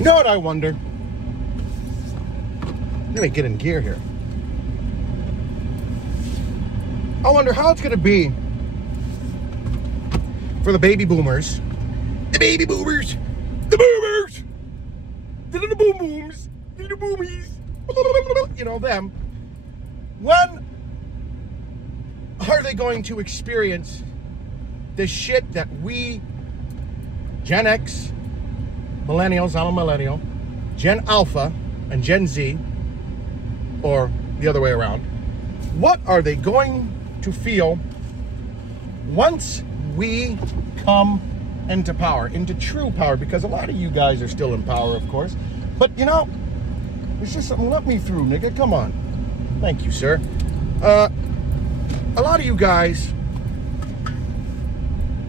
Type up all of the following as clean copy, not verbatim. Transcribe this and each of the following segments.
You know what I wonder? Let me get in gear here. I wonder how it's going to be for the baby boomers. The baby boomers. The boomers. The little boom booms. The little boomies. You know them. When are they going to experience the shit that we, Gen X, millennials, I'm a millennial, Gen Alpha, and Gen Z, or the other way around, what are they going to feel once we come into power, into true power? Because a lot of you guys are still in power, of course, but you know, it's just something. Let me through, nigga. Come on. Thank you, sir. A lot of you guys,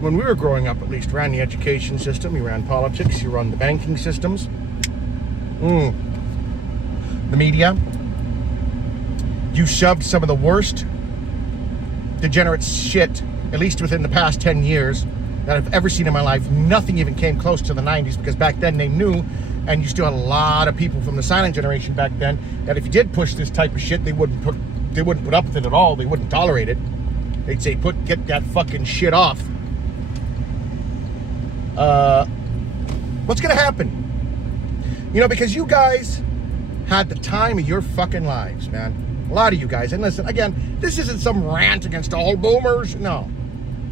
when we were growing up, at least, ran the education system, you ran politics, you run the banking systems, the media. You shoved some of the worst degenerate shit, at least within the past 10 years, that I've ever seen in my life. Nothing even came close to the 90s, because back then they knew, and you still had a lot of people from the silent generation back then, that if you did push this type of shit, they wouldn't put up with it at all. They wouldn't tolerate it. They'd say, get that fucking shit off. What's gonna happen? You know, because you guys had the time of your fucking lives, man. A lot of you guys. And listen, again, this isn't some rant against all boomers, no.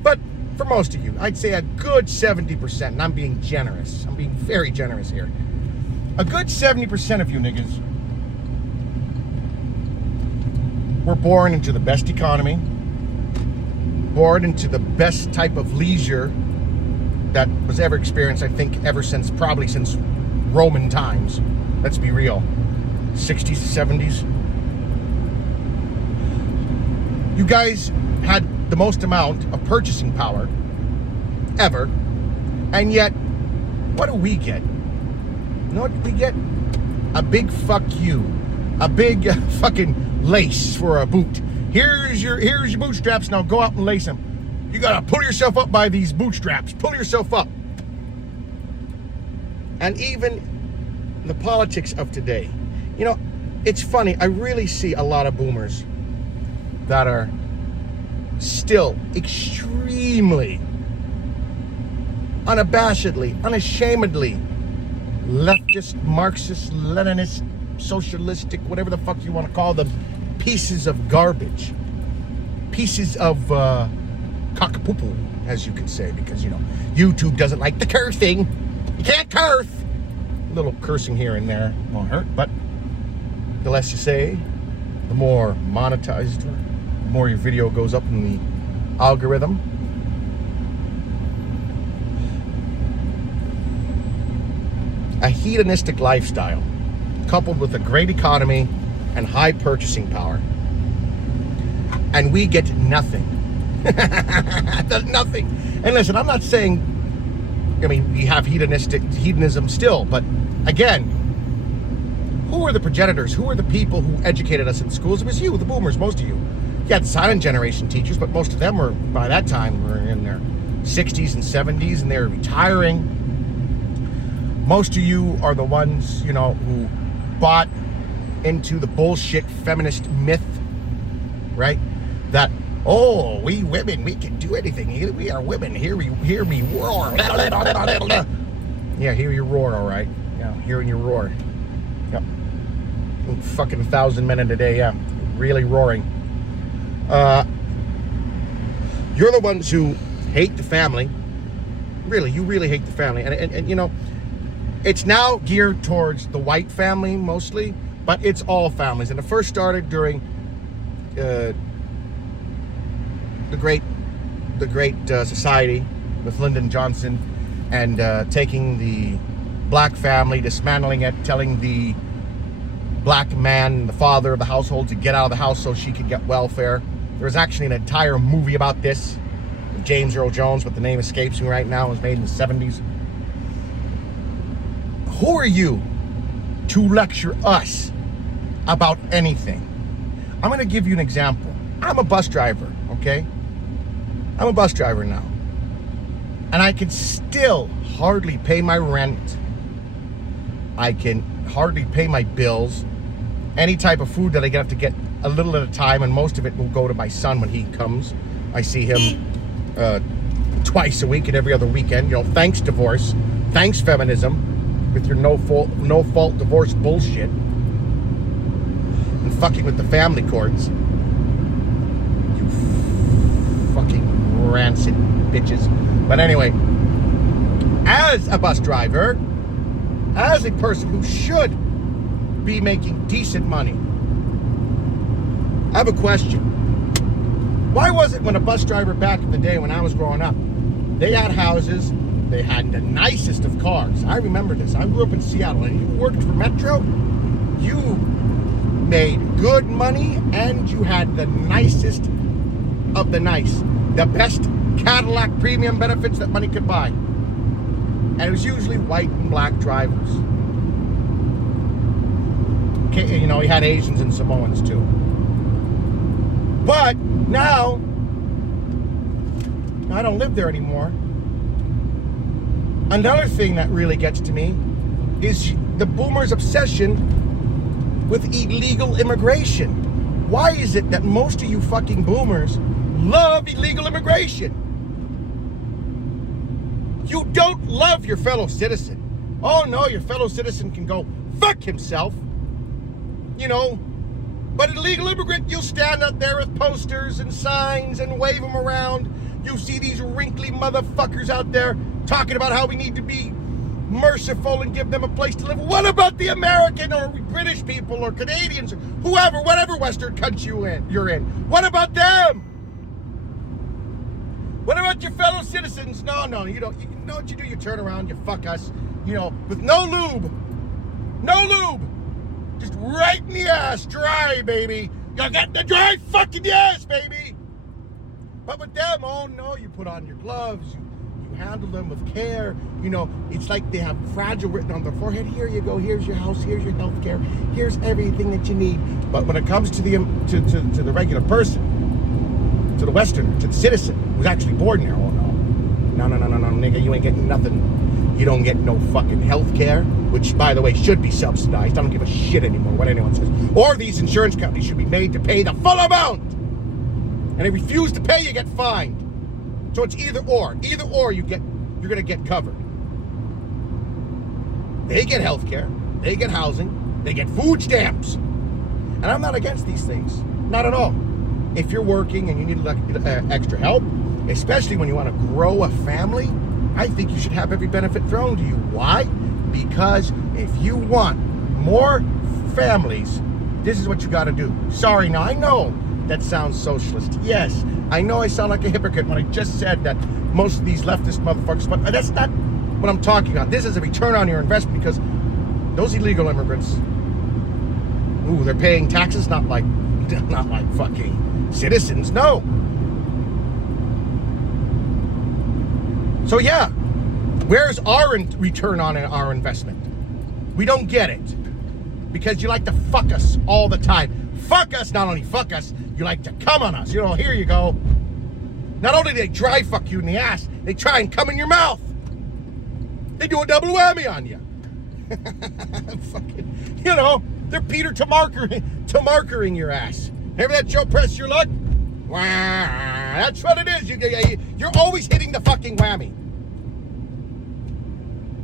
But for most of you, I'd say a good 70%, and I'm being generous. I'm being very generous here. A good 70% of you niggas were born into the best economy, born into the best type of leisure that was ever experienced, I think, probably since Roman times. Let's be real. 60s, 70s. You guys had the most amount of purchasing power ever, and yet, what do we get? You know what we get? A big fuck you. A big fucking lace for a boot. Here's your bootstraps, now go out and lace them. You gotta pull yourself up by these bootstraps. Pull yourself up. And even the politics of today. You know, it's funny. I really see a lot of boomers that are still extremely, unabashedly, unashamedly leftist, Marxist, Leninist, socialistic, whatever the fuck you want to call them, pieces of garbage. Pieces of cockapoo, as you could say, because, you know, YouTube doesn't like the cursing. You can't curse. A little cursing here and there won't hurt, but the less you say, the more monetized, the more your video goes up in the algorithm. A hedonistic lifestyle, coupled with a great economy and high purchasing power. And we get nothing. Nothing. And listen, I'm not saying, I mean, we have hedonism still, but again, who are the progenitors? Who are the people who educated us in schools? It was you, the boomers, most of you. You had silent generation teachers, but most of them were, by that time, were in their 60s and 70s, and they were retiring. Most of you are the ones, you know, who bought into the bullshit feminist myth, right? That, oh, we women, we can do anything. We are women. Hear me roar. Yeah, hear you roar, all right. Yeah, hearing you roar. Yep. Fucking 1,000 men in a day, yeah. Really roaring. You're the ones who hate the family. Really, you really hate the family. And you know, it's now geared towards the white family mostly, but it's all families. And it first started during the Great Society with Lyndon Johnson, and taking the black family, dismantling it, telling the black man, the father of the household, to get out of the house so she could get welfare. There was actually an entire movie about this with James Earl Jones, but the name escapes me right now. It was made in the 70s. Who are you to lecture us about anything? I'm going to give you an example. I'm a bus driver, okay? I'm a bus driver now. And I can still hardly pay my rent. I can hardly pay my bills. Any type of food that I have to get a little at a time, and most of it will go to my son when he comes. I see him twice a week and every other weekend. Thanks divorce, thanks feminism, with your no fault divorce bullshit, and fucking with the family courts. You fucking rancid bitches. But anyway, as a bus driver, as a person who should be making decent money, I have a question. Why was it when a bus driver back in the day when I was growing up, they had houses, they had the nicest of cars? I remember this. I grew up in Seattle, and you worked for Metro, you made good money, and you had the nicest of the nice. The best Cadillac premium benefits that money could buy. And it was usually white and black drivers. Okay, he had Asians and Samoans too. But now, I don't live there anymore. Another thing that really gets to me is the boomers' obsession with illegal immigration. Why is it that most of you fucking boomers love illegal immigration? You don't love your fellow citizen. Oh no, your fellow citizen can go fuck himself. But an illegal immigrant, you'll stand up there with posters and signs and wave them around. You see these wrinkly motherfuckers out there talking about how we need to be merciful and give them a place to live. What about the American or British people or Canadians or whoever, whatever Western country you're in? What about them? What about your fellow citizens? No, you don't. You know what you do? You turn around, you fuck us, with no lube. No lube. Just right in the ass, dry, baby. You got the dry fucking ass, baby. But with them, oh no, you put on your gloves, you handle them with care. It's like they have fragile written on their forehead. Here you go. Here's your house. Here's your health care. Here's everything that you need. But when it comes to the regular person, to the Westerner, to the citizen who's actually born there, oh no, nigga, you ain't getting nothing. You don't get no fucking health care, which, by the way, should be subsidized. I don't give a shit anymore what anyone says. Or these insurance companies should be made to pay the full amount. And they refuse to pay, you get fined. So it's either or. Either or you're going to get covered. They get health care. They get housing. They get food stamps. And I'm not against these things. Not at all. If you're working and you need extra help, especially when you want to grow a family, I think you should have every benefit thrown to you. Why? Because if you want more families, this is what you got to do. Sorry, now I know that sounds socialist. Yes, I know I sound like a hypocrite when I just said that most of these leftist motherfuckers, but that's not what I'm talking about. This is a return on your investment, because those illegal immigrants, they're paying taxes, not like fucking citizens. No. So yeah, where's our return on our investment? We don't get it, because you like to fuck us all the time. Fuck us, not only fuck us, you like to come on us. Here you go. Not only do they dry fuck you in the ass, they try and come in your mouth. They do a double whammy on you. Fucking, they're Peter Tamarkering your ass. Remember that show, Press Your Luck? That's what it is. You're always hitting the fucking whammy.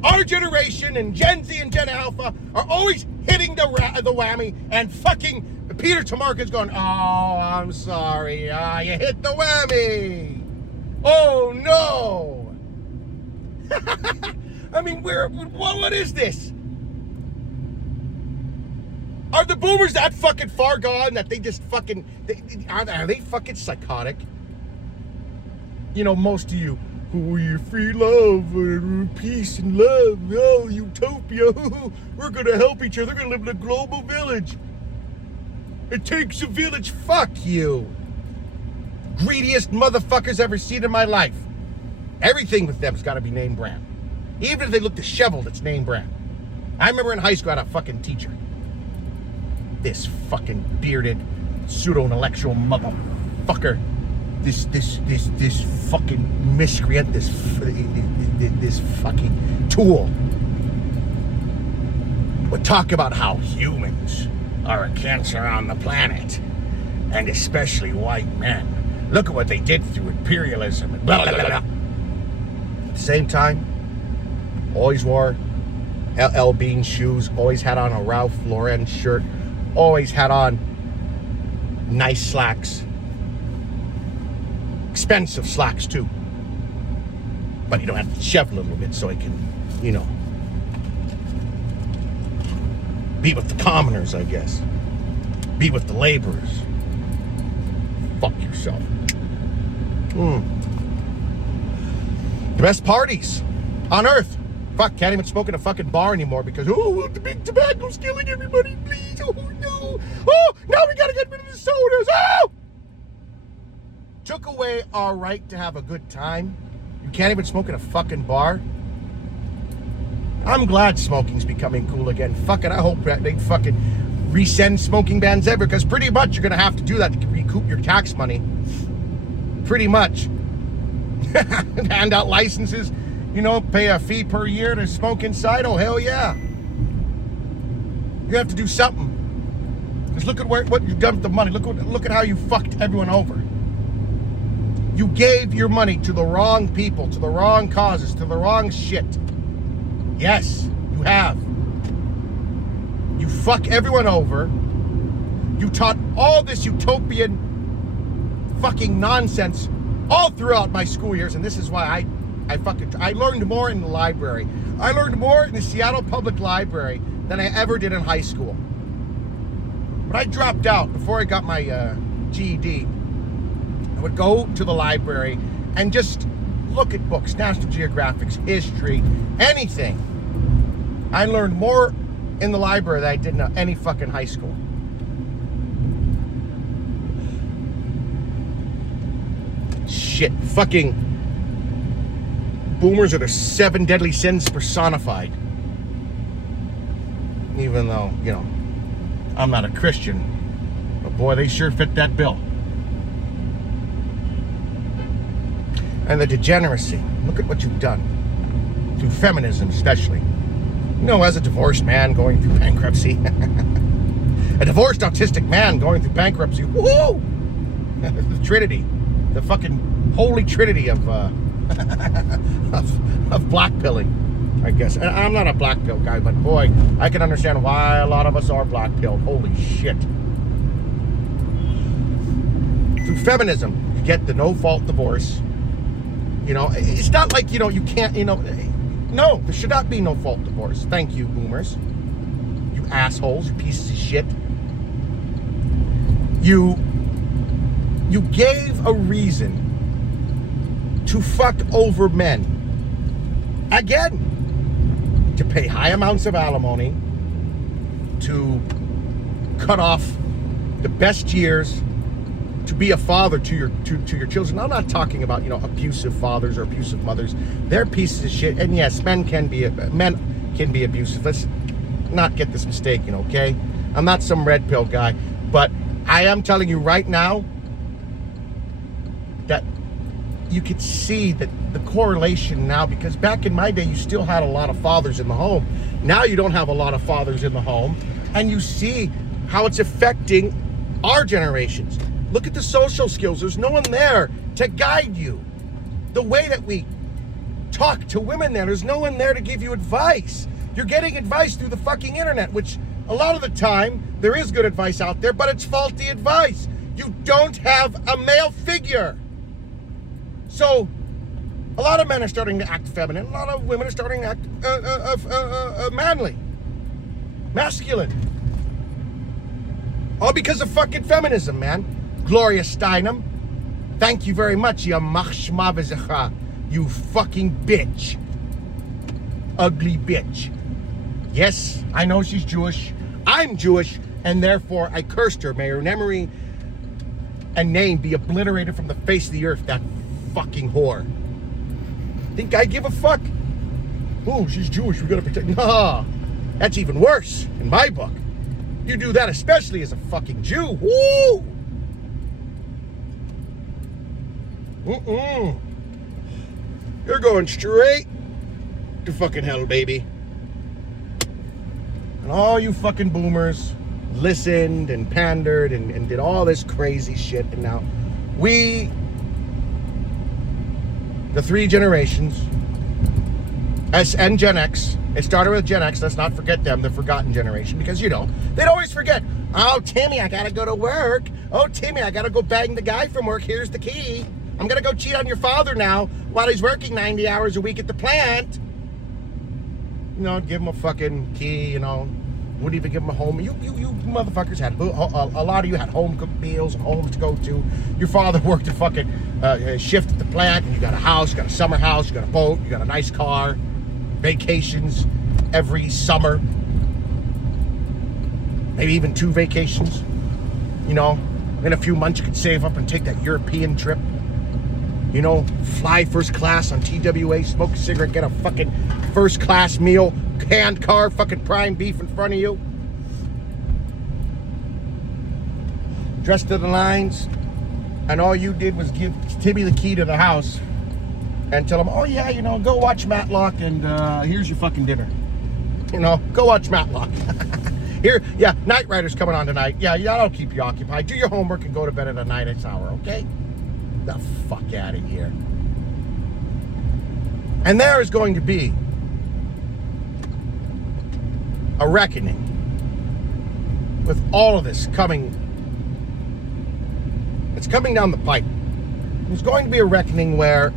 Our generation and Gen Z and Gen Alpha are always hitting the whammy, and fucking Peter Tamarkin's going, oh, I'm sorry. You hit the whammy. Oh, no. I mean, what is this? Are the boomers that fucking far gone that they just fucking, are they fucking psychotic? Most of you, you free love, peace and love, utopia, we're gonna help each other, we're gonna live in a global village. It takes a village. Fuck you. Greediest motherfuckers ever seen in my life. Everything with them's gotta be name brand. Even if they look disheveled, it's name brand. I remember in high school I had a fucking teacher. This fucking bearded, pseudo-intellectual motherfucker. This fucking miscreant, this fucking tool. would talk about how humans are a cancer on the planet, and especially white men. Look at what they did through imperialism and blah, blah, blah, blah. At the same time, always wore LL Bean shoes, always had on a Ralph Lauren shirt, always had on nice slacks. Expensive slacks too. But you don't have to shove a little bit so he can, be with the commoners, I guess. Be with the laborers. Fuck yourself. The best parties on earth. Fuck, can't even smoke in a fucking bar anymore because, the big tobacco's killing everybody, please. Oh, no. Oh, now we gotta get rid of the sodas. Oh! Took away our right to have a good time. You can't even smoke in a fucking bar. I'm glad smoking's becoming cool again. Fuck it, I hope that they fucking resend smoking bans ever, because pretty much you're gonna have to do that to recoup your tax money. Pretty much. Hand out licenses, pay a fee per year to smoke inside. Oh, hell yeah. You have to do something. Just look at what you've done with the money. Look at how you fucked everyone over. You gave your money to the wrong people, to the wrong causes, to the wrong shit. Yes, you have. You fuck everyone over. You taught all this utopian fucking nonsense all throughout my school years, and this is why I learned more in the library. I learned more in the Seattle Public Library than I ever did in high school. When I dropped out before I got my GED, I would go to the library and just look at books, National Geographic, history, anything. I learned more in the library than I did in any fucking high school. Shit, fucking boomers are the 7 deadly sins personified. Even though, I'm not a Christian, but boy, they sure fit that bill. And the degeneracy. Look at what you've done. Through feminism, especially. As a divorced man going through bankruptcy. A divorced autistic man going through bankruptcy. Woo! The Trinity. The fucking holy trinity of black pilling, I guess. And I'm not a black pill guy, but boy, I can understand why a lot of us are black pilled. Holy shit. Through feminism, you get the no-fault divorce. It's not like, you can't, no, there should not be no-fault divorce. Thank you, boomers. You assholes, you pieces of shit. You gave a reason to fuck over men. Again, to pay high amounts of alimony, to cut off the best years, to be a father to your children. I'm not talking about abusive fathers or abusive mothers. They're pieces of shit. And yes, men can be abusive. Let's not get this mistaken, okay? I'm not some red pill guy, but I am telling you right now that you could see that the correlation now, because back in my day you still had a lot of fathers in the home. Now you don't have a lot of fathers in the home, and you see how it's affecting our generations. Look at the social skills. There's no one there to guide you. The way that we talk to women there's no one there to give you advice. You're getting advice through the fucking internet, which a lot of the time there is good advice out there, but it's faulty advice. You don't have a male figure. So a lot of men are starting to act feminine. A lot of women are starting to act manly, masculine. All because of fucking feminism, man. Gloria Steinem, thank you very much, you machshmavizacha, you fucking bitch. Ugly bitch. Yes, I know she's Jewish. I'm Jewish, and therefore I cursed her. May her memory and name be obliterated from the face of the earth, that fucking whore. Think I give a fuck? Oh, she's Jewish, we gotta protect. Nah, that's even worse in my book. You do that especially as a fucking Jew. Woo! You're going straight to fucking hell, baby. And all you fucking boomers listened and pandered and did all this crazy shit. And now we, the three generations, S and Gen X, it started with Gen X, let's not forget them, the forgotten generation, because you know, they'd always forget. Oh, Timmy, I gotta go to work. Oh, Timmy, I gotta go bang the guy from work. Here's the key. I'm gonna go cheat on your father now while he's working 90 hours a week at the plant. You know, give him a fucking key, you know. Wouldn't even give him a home. You motherfuckers had, a lot of you had home cooked meals and homes to go to. Your father worked a fucking shift at the plant, and you got a house, you got a summer house, you got a boat, you got a nice car, vacations every summer. Maybe even 2 vacations. You know, in a few months you could save up and take that European trip. You know, fly first class on TWA, smoke a cigarette, get a fucking first class meal, canned car, fucking prime beef in front of you. Dressed to the nines, and all you did was give Timmy the key to the house and tell him, oh yeah, you know, go watch Matlock and here's your fucking dinner. You know, go watch Matlock. Here, yeah, Knight Rider's coming on tonight. Yeah, that'll keep you occupied. Do your homework and go to bed at a nice hour, okay? The fuck out of here. And there is going to be a reckoning with all of this coming. It's coming down the pipe. There's going to be a reckoning where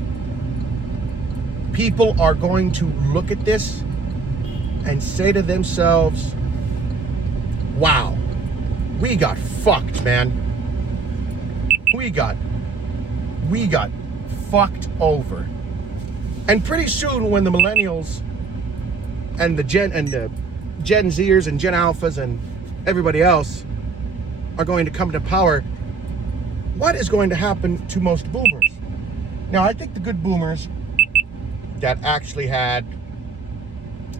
people are going to look at this and say to themselves, wow, we got fucked, man. We got fucked over. And pretty soon, when the millennials and the Gen Zers and Gen Alphas and everybody else are going to come to power, what is going to happen to most boomers? Now, I think the good boomers that actually had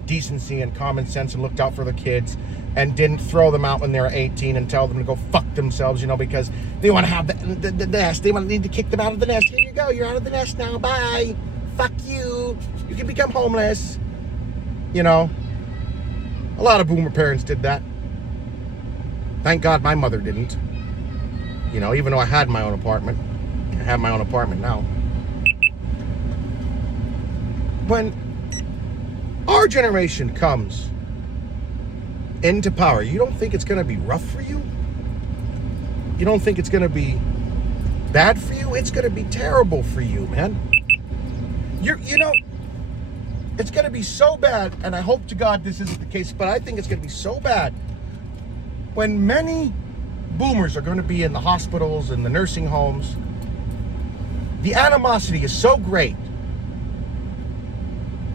decency and common sense and looked out for the kids and didn't throw them out when they were 18 and tell them to go fuck themselves, you know, because they want to have the nest. They need to kick them out of the nest. Here you go. You're out of the nest now. Bye. Fuck you. You can become homeless. You know, a lot of boomer parents did that. Thank God my mother didn't. You know, even though I had my own apartment. I have my own apartment now. When our generation comes into power, you don't think it's going to be rough for you? You don't think it's going to be bad for you? It's going to be terrible for you, man. You know, it's going to be so bad, and I hope to God this isn't the case, but I think it's going to be so bad when many boomers are going to be in the hospitals and the nursing homes. The animosity is so great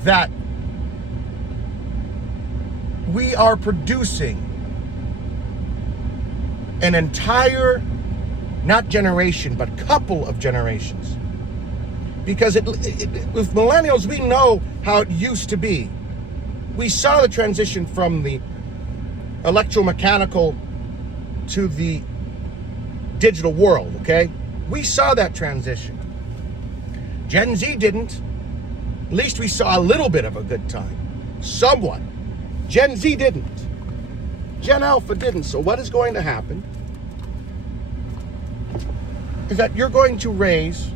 that we are producing an entire, not generation, but couple of generations. Because with millennials, we know how it used to be. We saw the transition from the electromechanical to the digital world, okay? We saw that transition. Gen Z didn't. At least we saw a little bit of a good time. Somewhat. Gen Z didn't. Gen Alpha didn't. So what is going to happen is that you're going to raise,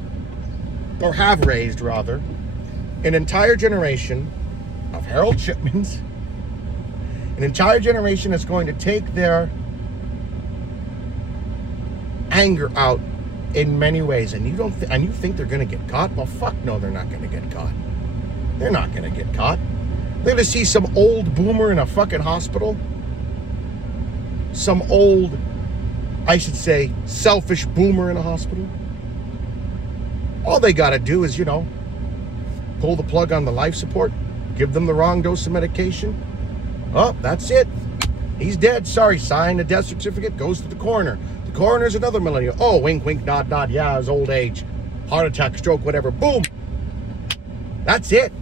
or have raised rather, an entire generation of Harold Shipmans, an entire generation that's going to take their anger out in many ways. And you think they're going to get caught? Well, fuck no, they're not going to get caught. They're not going to get caught. They're going to see some old boomer in a fucking hospital. Some old, I should say, selfish boomer in a hospital. All they got to do is, you know, pull the plug on the life support, give them the wrong dose of medication. Oh, that's it. He's dead. Sorry, sign the death certificate, goes to the coroner. The coroner's another millennial. Oh, wink, wink, nod, nod. Yeah, his old age. Heart attack, stroke, whatever. Boom. That's it.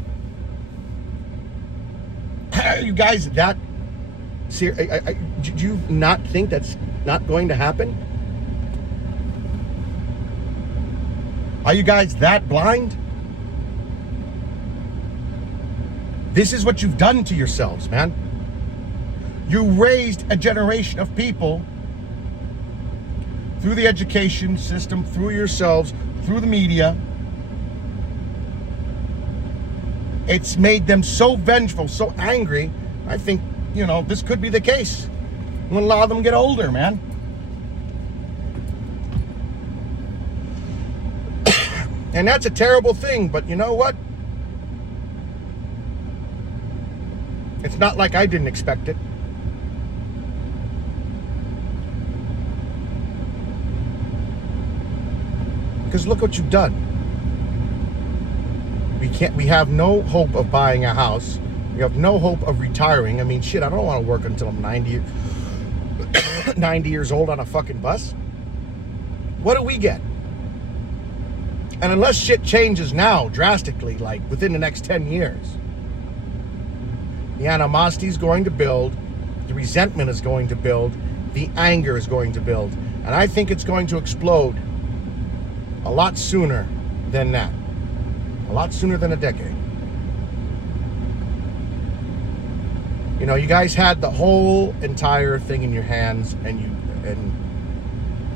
You guys, that... do you not think that's not going to happen? Are you guys that blind? This is what you've done to yourselves, man. You raised a generation of people through the education system, through yourselves, through the media. It's made them so vengeful, so angry. I think, this could be the case. When a lot of them get older, man. And that's a terrible thing, but you know what? It's not like I didn't expect it. Because look what you've done. We have no hope of buying a house. We have no hope of retiring. I mean, shit, I don't want to work until I'm 90 years old on a fucking bus. What do we get? And unless shit changes now drastically, like within the next 10 years, the animosity is going to build, the resentment is going to build, the anger is going to build. And I think it's going to explode a lot sooner than that. A lot sooner than a decade. You guys had the whole entire thing in your hands, and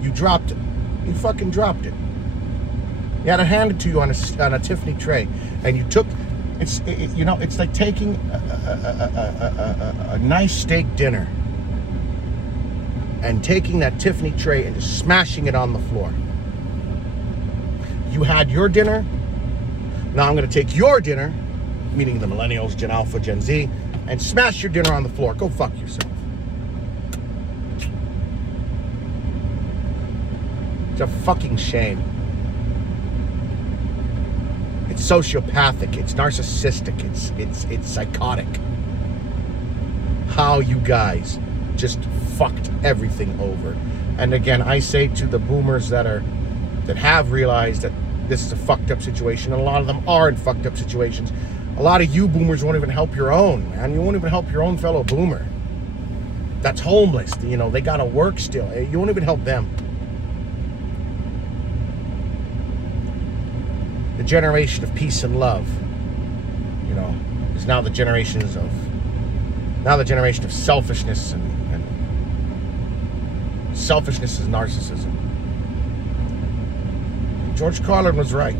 you dropped it. You fucking dropped it. You had to hand it to you on a Tiffany tray, and you took. It's like taking a nice steak dinner and taking that Tiffany tray and just smashing it on the floor. You had your dinner. Now I'm going to take your dinner, meaning the millennials, Gen Alpha, Gen Z, and smash your dinner on the floor. Go fuck yourself. It's a fucking shame. It's sociopathic. It's narcissistic. It's psychotic. How you guys just fucked everything over. And again, I say to the boomers that have realized that this is a fucked up situation, and a lot of them are in fucked up situations. A lot of you boomers won't even help your own, man. You won't even help your own fellow boomer that's homeless. They gotta work still. You won't even help them. The generation of peace and love, is now the generation of selfishness, and selfishness is narcissism. George Carlin was right.